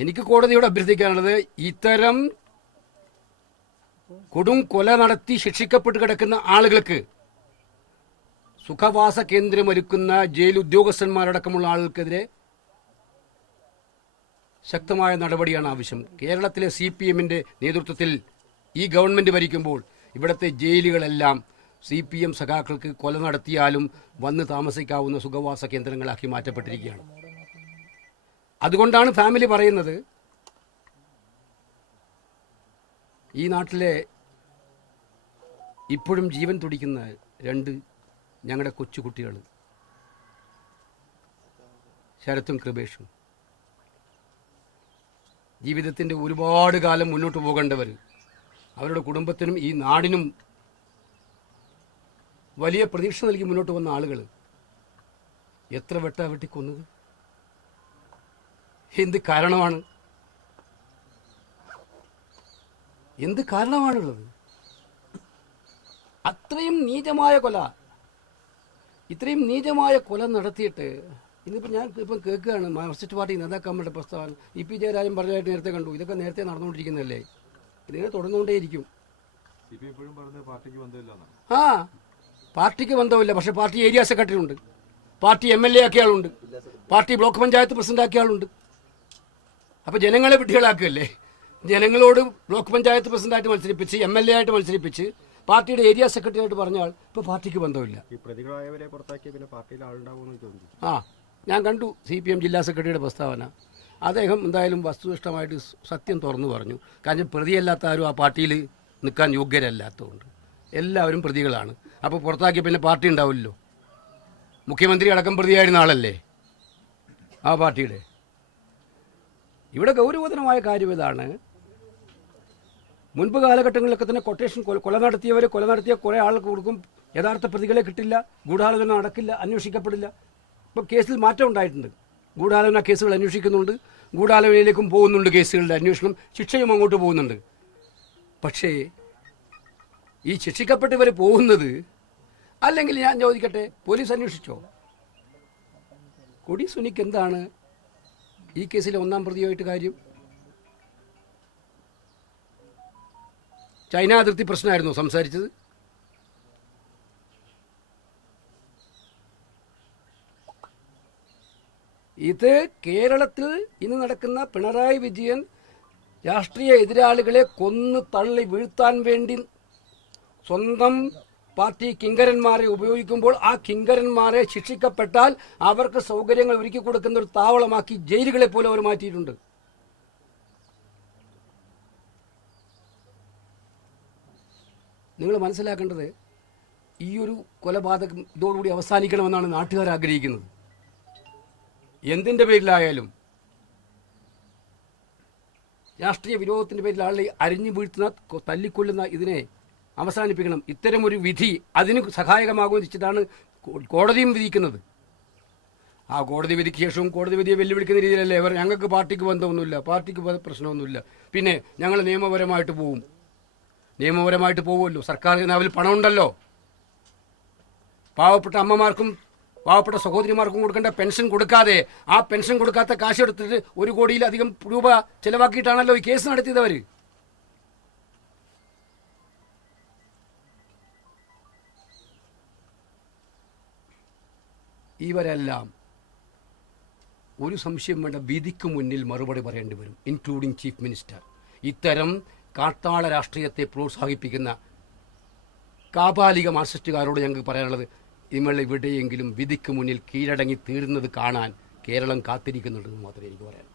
എനിക്ക് കോടതിയോട് അഭ്യർത്ഥിക്കാനുള്ളത്, ഇത്തരം കൊടും കൊല നടത്തി ശിക്ഷിക്കപ്പെട്ട് കിടക്കുന്ന ആളുകൾക്ക് സുഖവാസ കേന്ദ്രമൊരുക്കുന്ന ജയിൽ ഉദ്യോഗസ്ഥന്മാരടക്കമുള്ള ആളുകൾക്കെതിരെ ശക്തമായ നടപടിയാണ് ആവശ്യം. കേരളത്തിലെ CPM-ന്റെ നേതൃത്വത്തിൽ ഈ ഗവൺമെന്റ് ഭരിക്കുമ്പോൾ ഇവിടുത്തെ ജയിലുകളെല്ലാം CPM സഖാക്കൾക്ക് കൊല നടത്തിയാലും വന്ന് താമസിക്കാവുന്ന സുഖവാസ കേന്ദ്രങ്ങളാക്കി മാറ്റപ്പെട്ടിരിക്കുകയാണ്. അതുകൊണ്ടാണ് ഫാമിലി പറയുന്നത്, ഈ നാട്ടിലെ ഇപ്പോഴും ജീവൻ തുടിക്കുന്ന 2 ഞങ്ങളുടെ കൊച്ചുകുട്ടികൾ, ശരത്തും കൃപേഷും, ജീവിതത്തിൻ്റെ ഒരുപാട് കാലം മുന്നോട്ട് പോകേണ്ടവർ, അവരുടെ കുടുംബത്തിനും ഈ നാടിനും വലിയ പ്രതീക്ഷ നൽകി മുന്നോട്ട് വന്ന ആളുകൾ എത്ര വെട്ടിക്കൊന്നത്? എന്ത് കാരണമാണ്? എന്ത് കാരണമാണുള്ളത്? അത്രയും നീചമായ കൊല, ഇത്രയും നീചമായ കൊല നടത്തിയിട്ട് ഇന്നിപ്പോൾ ഞാൻ ഇപ്പം കേൾക്കുകയാണ് മാർക്സിസ്റ്റ് പാർട്ടി നേതാക്കന്മാരുടെ പ്രസ്താവന. EP ജയരാജൻ പറഞ്ഞതായിട്ട് നേരത്തെ കണ്ടു. ഇതൊക്കെ നേരത്തെ നടന്നുകൊണ്ടിരിക്കുന്നതല്ലേ, ഇതിനെ തുടർന്നുകൊണ്ടേയിരിക്കും. ആ, പാർട്ടിക്ക് ബന്ധമില്ല, പക്ഷെ പാർട്ടി ഏരിയ സെക്രട്ടറി ഉണ്ട്, പാർട്ടി MLA ആക്കിയ ആളുണ്ട്, പാർട്ടി ബ്ലോക്ക് പഞ്ചായത്ത് പ്രസിഡന്റ് ആക്കിയ ആളുണ്ട്. അപ്പോൾ ജനങ്ങളെ വിഡ്ഢികളാക്കുകയല്ലേ? ജനങ്ങളോട് ബ്ലോക്ക് പഞ്ചായത്ത് പ്രസിഡന്റായിട്ട് മത്സരിപ്പിച്ച് MLA ആയിട്ട് മത്സരിപ്പിച്ച് പാർട്ടിയുടെ ഏരിയ സെക്രട്ടറി ആയിട്ട് പറഞ്ഞാൽ ഇപ്പോൾ പാർട്ടിക്ക് ബന്ധമില്ല. ആ, ഞാൻ കണ്ടു CPM ജില്ലാ സെക്രട്ടറിയുടെ പ്രസ്താവന. അദ്ദേഹം എന്തായാലും വസ്തുനിഷ്ഠമായിട്ട് സത്യം തുറന്നു പറഞ്ഞു. കാരണം പ്രതിയല്ലാത്ത ആരും ആ പാർട്ടിയിൽ നിൽക്കാൻ യോഗ്യരല്ലാത്തതുകൊണ്ട് എല്ലാവരും പ്രതികളാണ്. അപ്പോൾ പുറത്താക്കിയ പിന്നെ പാർട്ടി ഉണ്ടാവില്ലല്ലോ. മുഖ്യമന്ത്രി അടക്കം പ്രതിയായിരുന്ന ആളല്ലേ ആ പാർട്ടിയുടെ. ഇവിടെ ഗൗരവതരമായ കാര്യം ഇതാണ്. മുൻപ് കാലഘട്ടങ്ങളിലൊക്കെ തന്നെ കൊട്ടേഷൻ കൊല നടത്തിയ കുറേ ആൾക്ക് കൊടുക്കും, യഥാർത്ഥ പ്രതികളെ കിട്ടില്ല, ഗൂഢാലോചന നടക്കില്ല, അന്വേഷിക്കപ്പെടില്ല. ഇപ്പോൾ കേസിൽ മാറ്റം ഉണ്ടായിട്ടുണ്ട്. ഗൂഢാലോചന കേസുകൾ അന്വേഷിക്കുന്നുണ്ട്, ഗൂഢാലോചനയിലേക്കും പോകുന്നുണ്ട് കേസുകളുടെ അന്വേഷണം, ശിക്ഷയും അങ്ങോട്ട് പോകുന്നുണ്ട്. പക്ഷേ ഈ ശിക്ഷിക്കപ്പെട്ടവർ പോകുന്നത്, അല്ലെങ്കിൽ ഞാൻ ചോദിക്കട്ടെ, പോലീസ് അന്വേഷിച്ചോ? കൊടി സുനിക്ക് എന്താണ് ഈ കേസിലെ 1-ാം പ്രതിയായിട്ട് കാര്യം? ചൈന അതിർത്തി പ്രശ്നമായിരുന്നു സംസാരിച്ചത്. ഇത് കേരളത്തിൽ ഇന്ന് നടക്കുന്ന പിണറായി വിജയൻ രാഷ്ട്രീയ എതിരാളികളെ കൊന്നു തള്ളി വീഴ്ത്താൻ വേണ്ടി സ്വന്തം പാർട്ടി കിങ്കരന്മാരെ ഉപയോഗിക്കുമ്പോൾ ആ കിങ്കരന്മാരെ ശിക്ഷിക്കപ്പെട്ടാൽ അവർക്ക് സൗകര്യങ്ങൾ ഒരുക്കി കൊടുക്കുന്ന ഒരു താവളമാക്കി ജയിലുകളെ പോലെ അവർ മാറ്റിയിട്ടുണ്ട്. നിങ്ങൾ മനസ്സിലാക്കേണ്ടത്, ഈ ഒരു കൊലപാതകം ഇതോടുകൂടി അവസാനിക്കണമെന്നാണ് നാട്ടുകാർ ആഗ്രഹിക്കുന്നത്. എന്തിൻ്റെ പേരിലായാലും, രാഷ്ട്രീയ വിരോധത്തിൻ്റെ പേരിൽ ആളെ അരിഞ്ഞു വീഴ്ത്തുന്ന, തല്ലിക്കൊല്ലുന്ന ഇതിനെ അവസാനിപ്പിക്കണം. ഇത്തരമൊരു വിധി അതിന് സഹായകമാകുമെന്ന് വെച്ചിട്ടാണ് കോടതിയും വിധിക്കുന്നത്. ആ കോടതി വിധിക്ക് ശേഷവും കോടതി വിധിയെ വെല്ലുവിളിക്കുന്ന രീതിയിലല്ലേ അവർ, ഞങ്ങൾക്ക് പാർട്ടിക്ക് ബന്ധമൊന്നുമില്ല, പാർട്ടിക്ക് പ്രശ്നമൊന്നുമില്ല, പിന്നെ ഞങ്ങൾ നിയമപരമായിട്ട് പോകുമല്ലോ, സർക്കാരിന് അതിൽ പണമുണ്ടല്ലോ. പാവപ്പെട്ട അമ്മമാർക്കും പാവപ്പെട്ട സഹോദരിമാർക്കും കൊടുക്കേണ്ട പെൻഷൻ കൊടുക്കാതെ, ആ പെൻഷൻ കൊടുക്കാത്ത കാശ് എടുത്തിട്ട് 1 കോടിയിലധികം രൂപ ചെലവാക്കിയിട്ടാണല്ലോ ഈ കേസ് നടത്തിയതവർ. ഇവരെല്ലാം ഒരു സംശയം വേണ്ട, വിധിക്ക് മുന്നിൽ മറുപടി പറയേണ്ടി വരും, ഇൻക്ലൂഡിംഗ് ചീഫ് മിനിസ്റ്റർ. ഇത്തരം കാട്ടാള രാഷ്ട്രീയത്തെ പ്രോത്സാഹിപ്പിക്കുന്ന കാപാലിക മാർക്സിസ്റ്റുകാരോട് ഞങ്ങൾക്ക് പറയാനുള്ളത്, ഇവിടെയെങ്കിലും വിധിക്ക് മുന്നിൽ കീഴടങ്ങി തീരുന്നത് കാണാൻ കേരളം കാത്തിരിക്കുന്നുണ്ടെന്ന് മാത്രമേ എനിക്ക് പറയാൻ.